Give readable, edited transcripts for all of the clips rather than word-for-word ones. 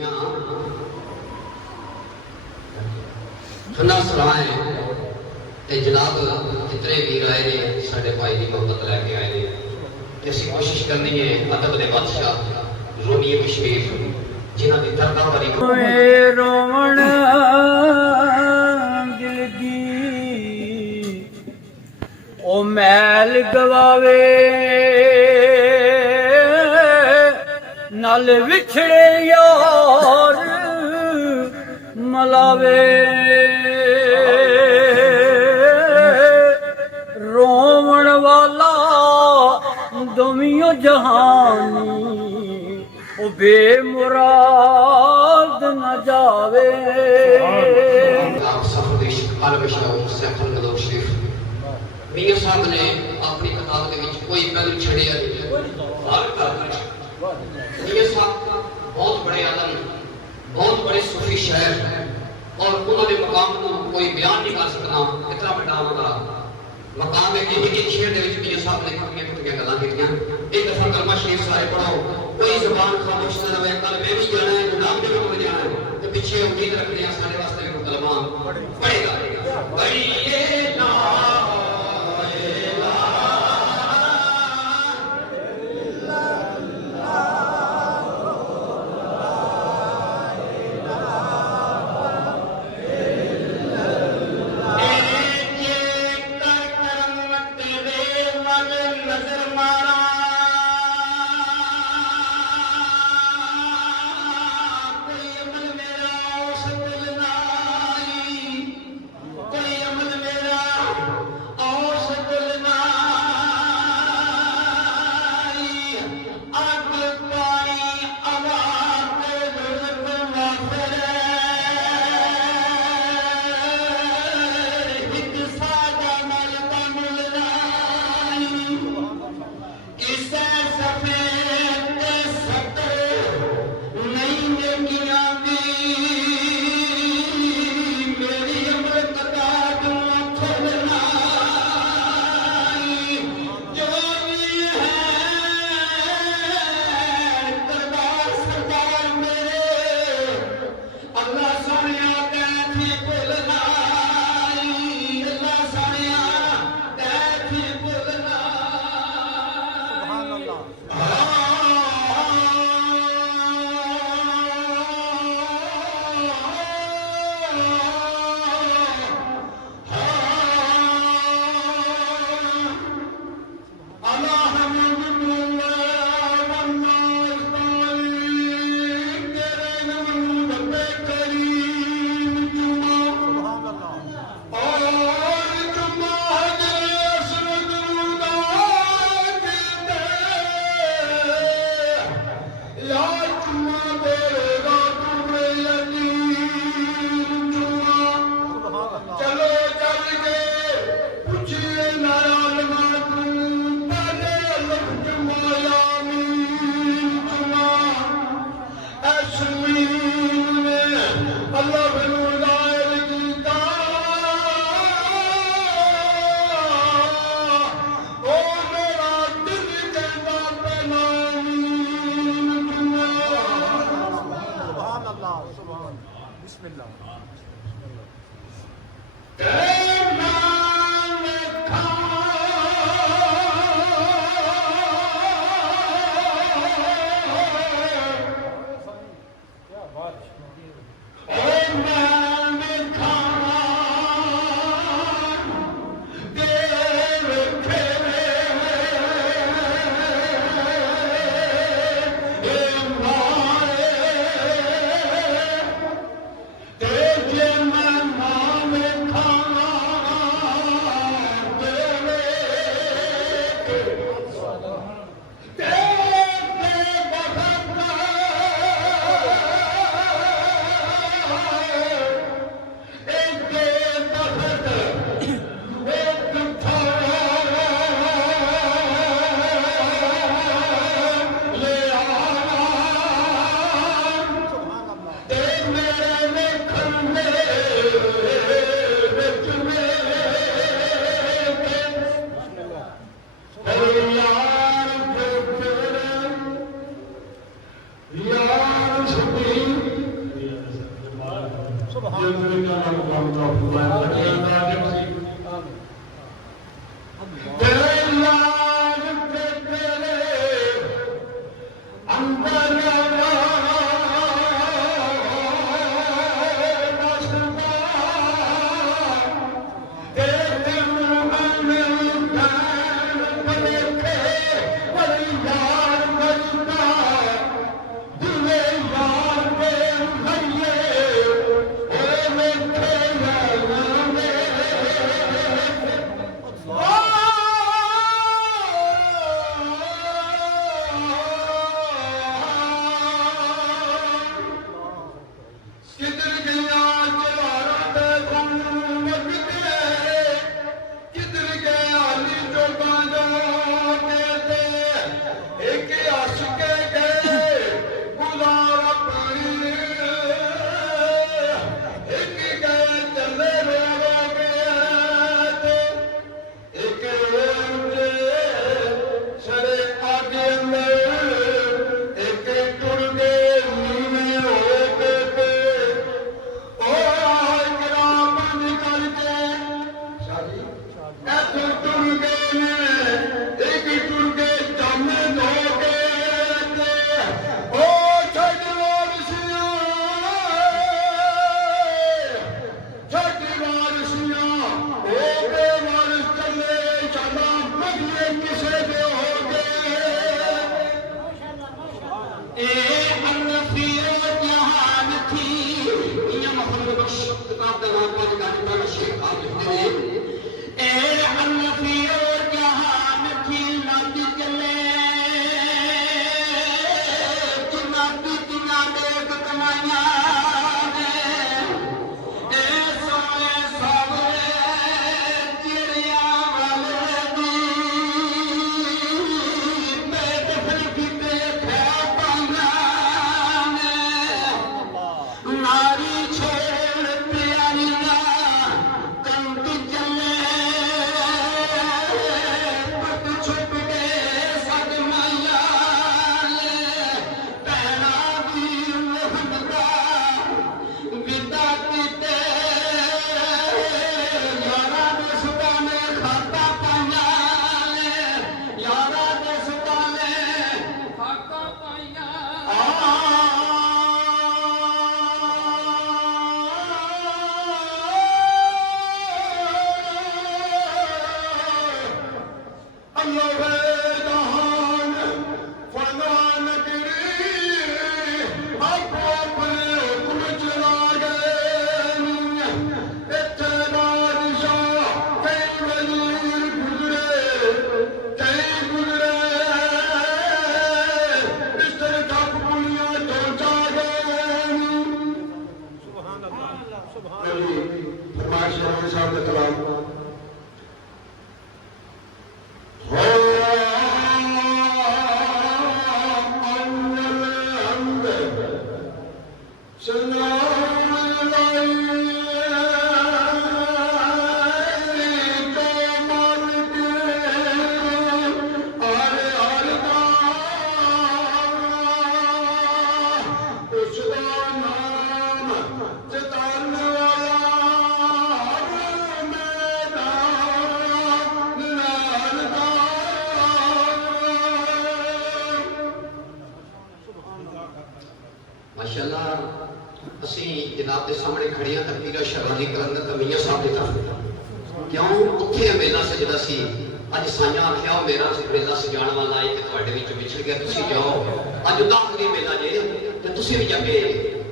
दुनिया सुना सुनाए ते जनाब जितने वीर आए ने साडे भाई की मोहब्बत लैके आए ने ते असीं कोशिश करनी है अदब दे बादशाह रोमी कश्मीर जिन्हां दी दर्दां भरी रोवण दिल दी ओ मैल गवावे नाल विछड़े यार मलावे रोवण वाला दुनिया जहानी ओ बेमुराद न जावे मियां साहब ने अपनी किताब के कोई पहलू छड़िया नहीं। मियां साहब बहुत बड़े आलम बहुत बड़े सूफी शायर और उन्होंने मकाम को कोई बयान नहीं कर सकता इतना बड़ा उनका मकाम है कि एक शेर दे विच मियां साहब ने कुटियां गल्लां कीतियां। एक दफा कलमा शरीफ सारे पढ़ाओ कोई जुबान खामोश न रहे कल मैं भी जाना है जनाब ने भी जाना है तो पीछे उम्मीद रखते हैं सारे वास्ते भी कलमा पढ़ेगा बड़ी ये ना जिंदगी का मुकाम तो हुआ है तेरे यार के तेरे अंदर जनाब के सामने खड़ी हाँ तकबीर शराजी कलंदर तमीया साहब की तरफ क्यों उत्थे मेला सजदा सी अज साइया आख्या मेरा मेला सजाने वाला एक तुहाडे विच विछड़ गया तुसीं जाओ अज दाखली मेला जे ते तुसीं भी जाके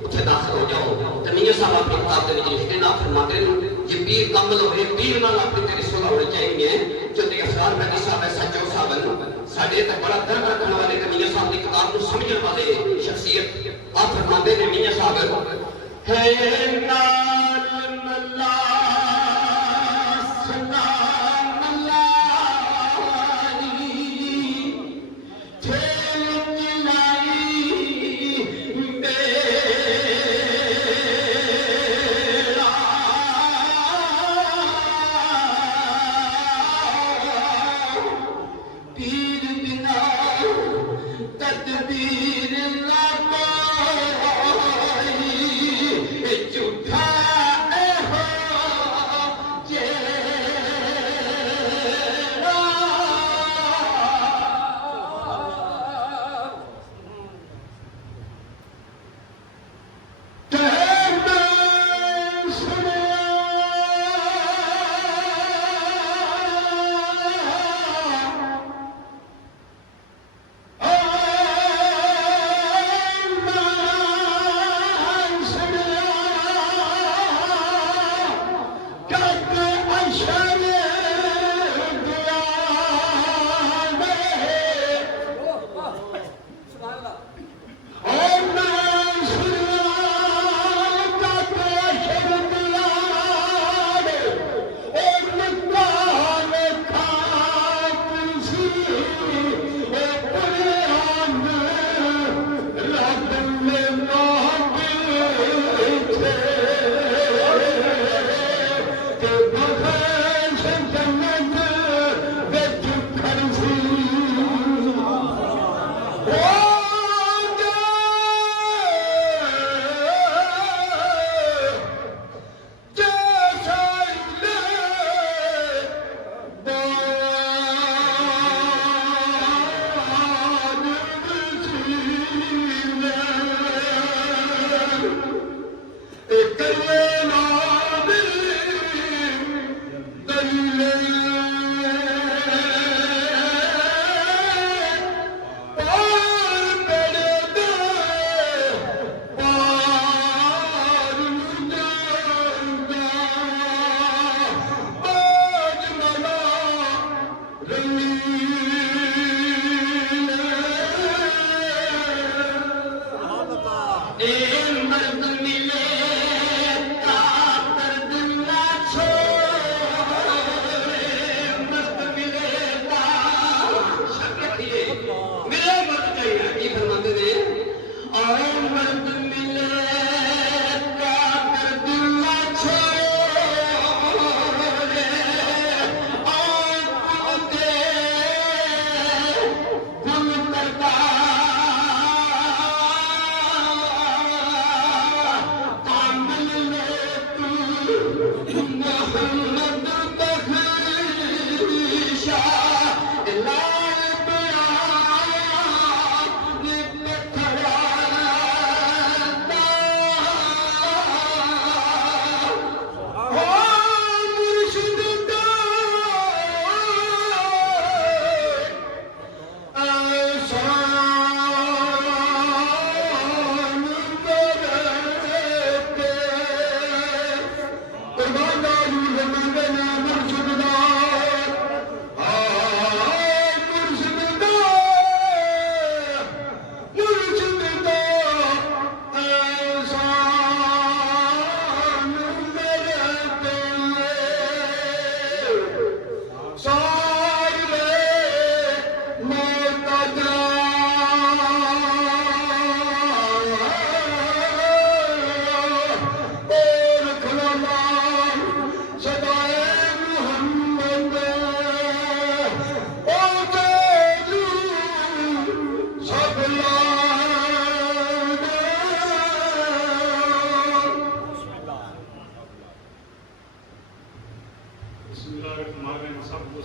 उत्थे दाखल हो जाओ ते मियां साहब अपनी किताब दे विच लिखदे ना फरमाते ने जे पीर कमल होए पीर नाल अपनी तेरी सुलह होनी चाहिए चंदे अफसार मेहदी साहब सच्चो साहब साडे ते बड़ा दर्द रखने वाले ते मियां साहब की किताब को समझने वाले शख्सियत आप फरमाते ने मियां साहब है नाल मल्ला सना मल्ला झूठा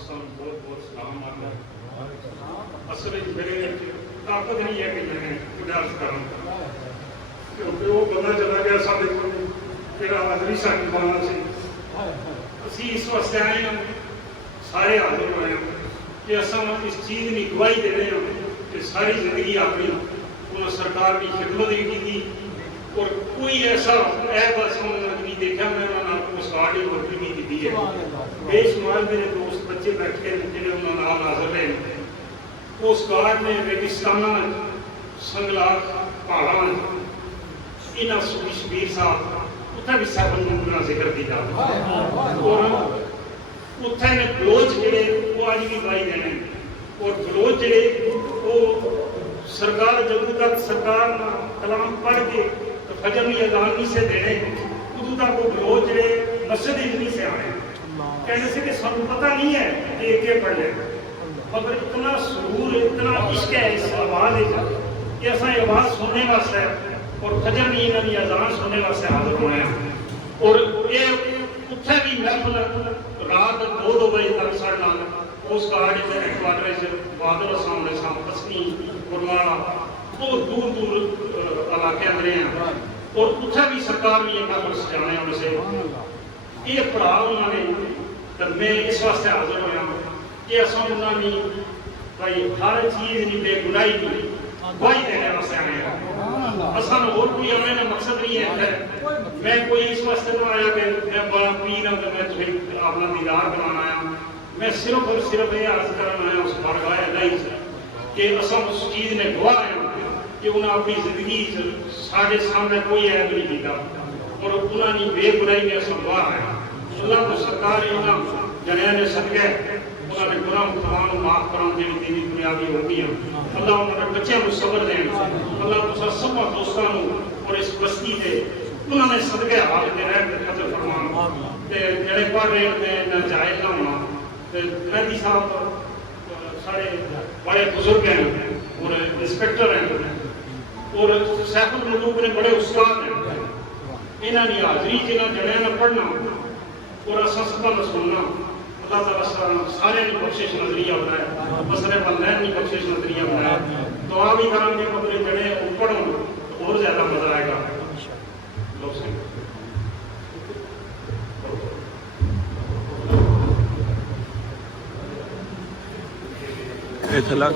ਦੋਸਤਾਂ ਨੂੰ ਬਹੁਤ ਬਹੁਤ ਸਲਾਮ ਆਉਂਦਾ। ਅਸਲ ਵਿੱਚ ਮੇਰੇ ਤਾਕਤ ਨਹੀਂ ਹੈ ਕਿ ਮੈਂ ਗੁਜ਼ਾਰਿਸ਼ ਕਰਾਂ, ਕਿਉਂਕਿ ਉਹ ਬੰਦਾ ਚਲਾ ਗਿਆ ਸਾਡੇ ਕੋਲ ਜਿਹੜਾ ਹਾਜ਼ਰੀ ਸਾਡੀ ਪਾਉਣਾ ਸੀ। ਅਸੀਂ ਇਸ ਵਾਸਤੇ ਆਏ ਹਾਂ, ਸਾਰੇ ਹਾਜ਼ਰ ਹੋਏ ਹਾਂ ਕਿ ਅਸਾਂ ਇਸ ਚੀਜ਼ ਦੀ ਗਵਾਹੀ ਦੇ ਰਹੇ ਹਾਂ ਕਿ ਸਾਰੀ ਜ਼ਿੰਦਗੀ ਆਪਣੀ ਉਹਨਾਂ ਸਰਕਾਰ ਦੀ ਖਿਦਮਤ ਵੀ ਕੀਤੀ ਔਰ ਕੋਈ ਐਸਾ ਬਸ ਨਹੀਂ ਦੇਖਿਆ ਮੈਂ ਉਹਨਾਂ ਨਾਲ ਮੁਸਕਾਟ ਹੀ ਵਰਤੀ ਵੀ ਕੀਤੀ ਹੈ। ਬੇਸ਼ੁਮਾਰ ਮੇਰੇ ਦੋਸਤ ਬੱਚੇ ਬੈਠੇ ਨੇ ਜਿਹੜੇ ਉਹਨਾਂ ਨਾਲ ਹਾਜ਼ਰ ਰਹੇ ਨੇ। ਉਸ ਗਾਰਡ ਨੇ ਰੇਗਿਸਤਾਨਾਂ ਸੰਗਲਾਖ ਪਹਾੜਾਂ ਇਹਨਾਂ ਸੁਖੀ ਸ਼ਬੀਰ ਸਾਹਿਬ ਉੱਥੇ ਵੀ ਸਾਹਿਬ ਨੂੰ ਜ਼ਿਕਰ ਕੀਤਾ ਔਰ ਉੱਥੇ ਨੇ ਬਲੋਚ ਜਿਹੜੇ ਉਹ ਅੱਜ ਵੀ ਗਵਾਹੀ ਦੇਣੇ ਔਰ ਬਲੋਚ ਜਿਹੜੇ ਉਹ सरकार जब तक सरकार कलाम पढ़ के तो फजर की अजान नहीं से देने उदू तक वो बलोच जो मस्जिद नहीं से आने कहने से कि सानू पता नहीं है कि ये पढ़ ले, मगर इतना सुरूर इतना इश्क है इस आवाज़ कि असा आवाज़ सुनने वास्ते और फजर की इन्हों की अजान सुनने वास्ते हाजिर होना है। और ये उत्थे भी महफिल रात 2-2 बजे तक साढ़े नाल उस गार्ड क्वार्टर बादल सामने पसनी गुरमाला बहुत दूर दूर इलाके अंदर हैं और उत्थे भी सरकार भी एक गल सजाने उनसे ये पढ़ा उन्होंने तो मैं इस वास्ते हाजिर होया कि अस उन्होंने भाई हर चीज़ की बेगुनाही की गवाही देने वास्ते आए हैं। असा होर कोई आने का मकसद नहीं है। मैं कोई इस वास्ते तो आया कि मैं बड़ा पीर हाँ तो मैं तुम्हें अपना दीदार कराना आया। मैं सिर्फ और सिर्फ ये अर्ज करना आया उस बारगाह इलाही कि असा उस चीज़ ने गवाह हैं कि उन्हें अपनी जिंदगी साढ़े सामने कोई ऐब नहीं किया और उन्होंने बेगुनाही में असा गवाह है। अल्लाह को सरकार उन्होंने जनिया ने सदके उन्होंने गुनाह मुकदमा माफ कराने जी दीनी दुनियावी हो गई। अल्लाह उन्होंने बच्चों को सबर दें। अल्लाह तुसा सब दोस्तों और इस बस्ती के उन्होंने सदके हाल के रह खतर फरमान जड़े पढ़ रहे हैं नाजायज ना होना। मेहदी साहब सारे बड़े बुजुर्ग हैं और इंस्पेक्टर हैं और सैफुल मलूक ने बड़े उस्ताद हैं। इन्हों की हाजरी जिन्होंने जड़िया ने पढ़ना और असा सबा का सुनना अल्लाह ताला सारे बख्शिश नजरिया बनाए, मसले बंदैन की बख्शिश नजरिया बनाए। दुआ भी करेंगे मतलब जड़े पढ़ो और ज्यादा मजा आएगा। तेरा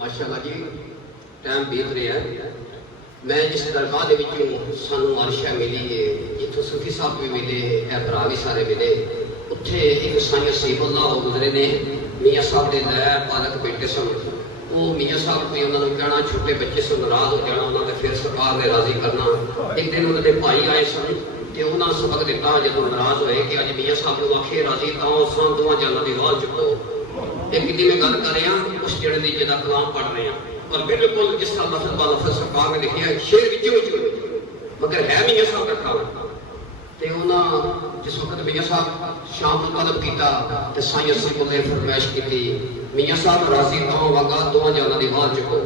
ਮਾਸ਼ਾਅੱਲਾ ਜੀ ਟਾਈਮ ਬੀਤ ਰਿਹਾ ਹੈ। ਮੈਂ ਜਿਸ ਦਰਗਾਹ ਦੇ ਵਿੱਚੋਂ ਸਾਨੂੰ ਅਰਸ਼ਾ ਮਿਲੀ ਹੈ, ਜਿੱਥੋਂ ਸੂਫੀ ਸਾਹਿਬ ਵੀ ਮਿਲੇ, ਇਹ ਭਰਾ ਵੀ ਸਾਰੇ ਮਿਲੇ, ਉੱਥੇ ਇੱਕ ਸਾਈਂ ਸਹੀਬੁੱਲਾ ਉਹ ਗੁਜ਼ਰੇ ਨੇ। ਮੀਆਂ ਸਾਹਿਬ ਦੇ ਲੈ ਪਾਲਕ ਬੇਟੇ ਸਨ। ਉਹ ਮੀਆਂ ਸਾਹਿਬ ਨੇ ਉਹਨਾਂ ਨੂੰ ਕਹਿਣਾ, ਛੋਟੇ ਬੱਚੇ ਸੋ ਨਾਰਾਜ਼ ਹੋ ਜਾਣਾ, ਉਹਨਾਂ ਨੇ ਫਿਰ ਸਰਕਾਰ ਨੇ ਰਾਜ਼ੀ ਕਰਨਾ। ਇੱਕ ਦਿਨ ਉਹਨਾਂ ਦੇ ਭਾਈ ਆਏ ਸਨ ਤੇ ਉਹਨਾਂ ਸਬਕ ਦਿੱਤਾ, ਜਦੋਂ ਨਾਰਾਜ਼ ਹੋਏ ਕਿ ਅੱਜ ਮੀਆਂ ਸਾਹਿਬ ਨੂੰ ਆਖੇ ਰਾਜ਼ੀ ਤਾਂ ਉਹ ਸਾਂ ਦੋਵਾਂ ਜਾਨਾਂ ਦੀ ਆਵਾਜ਼ ਚੁੱਕੋ। एक की मैं गल कर रहा उस जड़े की जिदा कलाम पढ़ रहे हैं और बिल्कुल जिस तरह लफज ब लफज सरकार ने लिखा है शेर मगर है मियाँ साहब रखा तो उन्होंने जिस वक्त मियाँ साहब शाम को तलब किया तो साईं अस्सी को फरमाइश की मियाँ साहब राजी तो वागा दोवां जाना की आवाज चुको।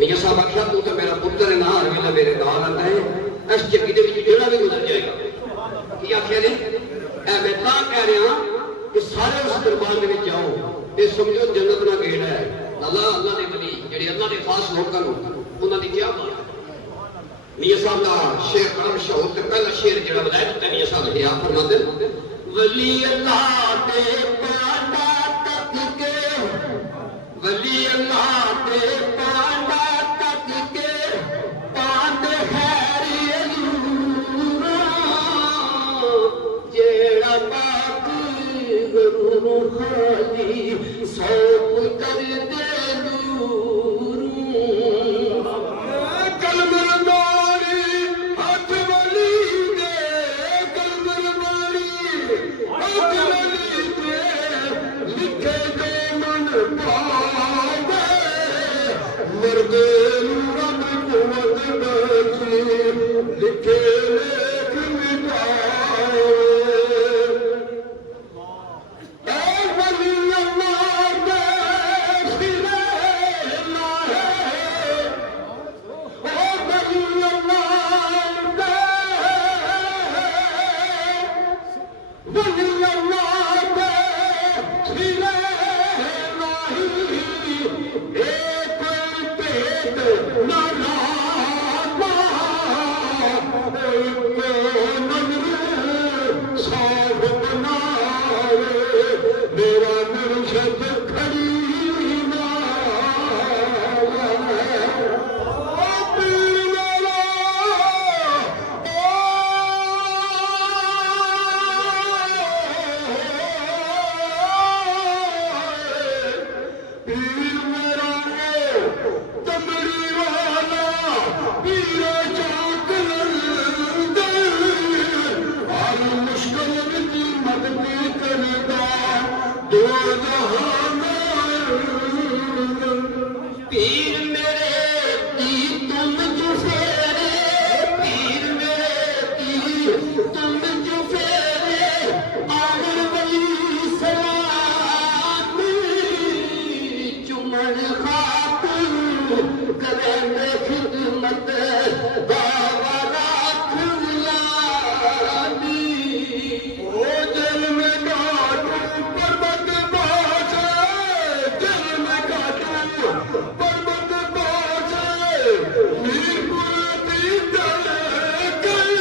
मियाँ साहब आख्या तू तो मेरा पुत्र है ना, हर वेला मेरे नाल आता है, इस जग्गी के जेड़ा भी गुजर जाएगा। की आख्या ने मैं तां कह रहा कि सारे उस दरबार में जाओ, ये समझो जन्नत ना गेड़ है। अल्लाह दे वली जेड़े अल्लाह दे खास लोकां नूं उन्हां दी क्या बात है। मियां साहब दा शेर बड़ा मशहूर ते पहला शेर जेड़ा बताया ते मियां साहब ने आप फरमाते वली अल्लाह दे पांडा तक के, वली अल्लाह दे पांडा तक के पांड हैरी नूरा जेड़ा बाकी गुरु खाली सौंप कर दे Hadi पीर मेरे दी तुम जो फेरे, पीर मेरे दी तुम जो फेरे, आमिर वली सलामी चुमन खातिर करे में खिदमत बाबा राख लानी। ओ दिल में गाटू पर्वत बाजे, दिल में गाटू पर्वत बाजे, मीरपुर दी दल गल,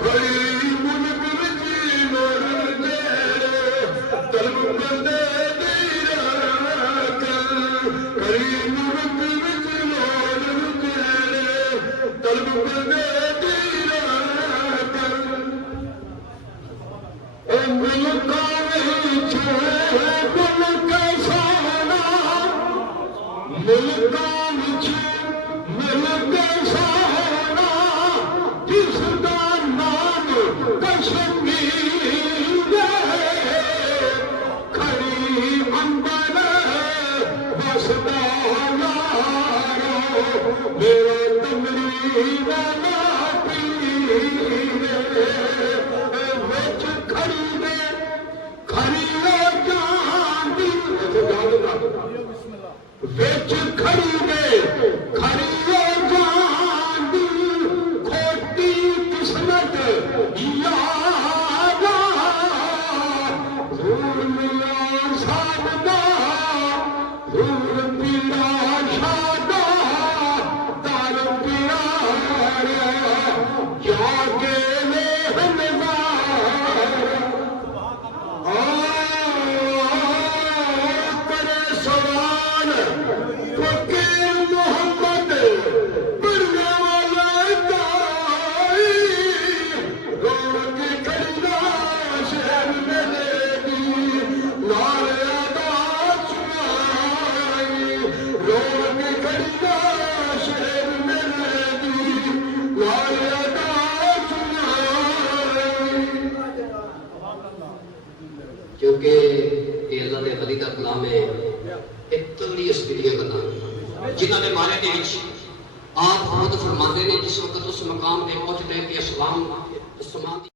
खड़ी मुल्क विच मोर नेड़े, तलब बंदे दी राकल, खड़ी मुल्क विच मोर नेड़े, तलब बंदे दी राकल। मुल्कां विच मुल्क सोना, मुल्कां विच मुल्क सोना, जिसदा नाम कश्मीर है, खड़ी अंबर बसदा यारो, मेरा तमरी वाला पीर विच खड़ी ने खड़ी जांदी विच खड़ी ने खड़ी जांदी, खोटी किस्मत यारा, हूर मिया सादा, हूर पीरा शादा, दर प्यारा जाके क्योंकि ये अल्लाह के वली का कलाम है, एक तली अस्पीरिया बना जिन्होंने मारे के विच आप खुद फरमाते ने जिस वक्त उस मकाम पे पहुंचते हैं कि अस्सलाम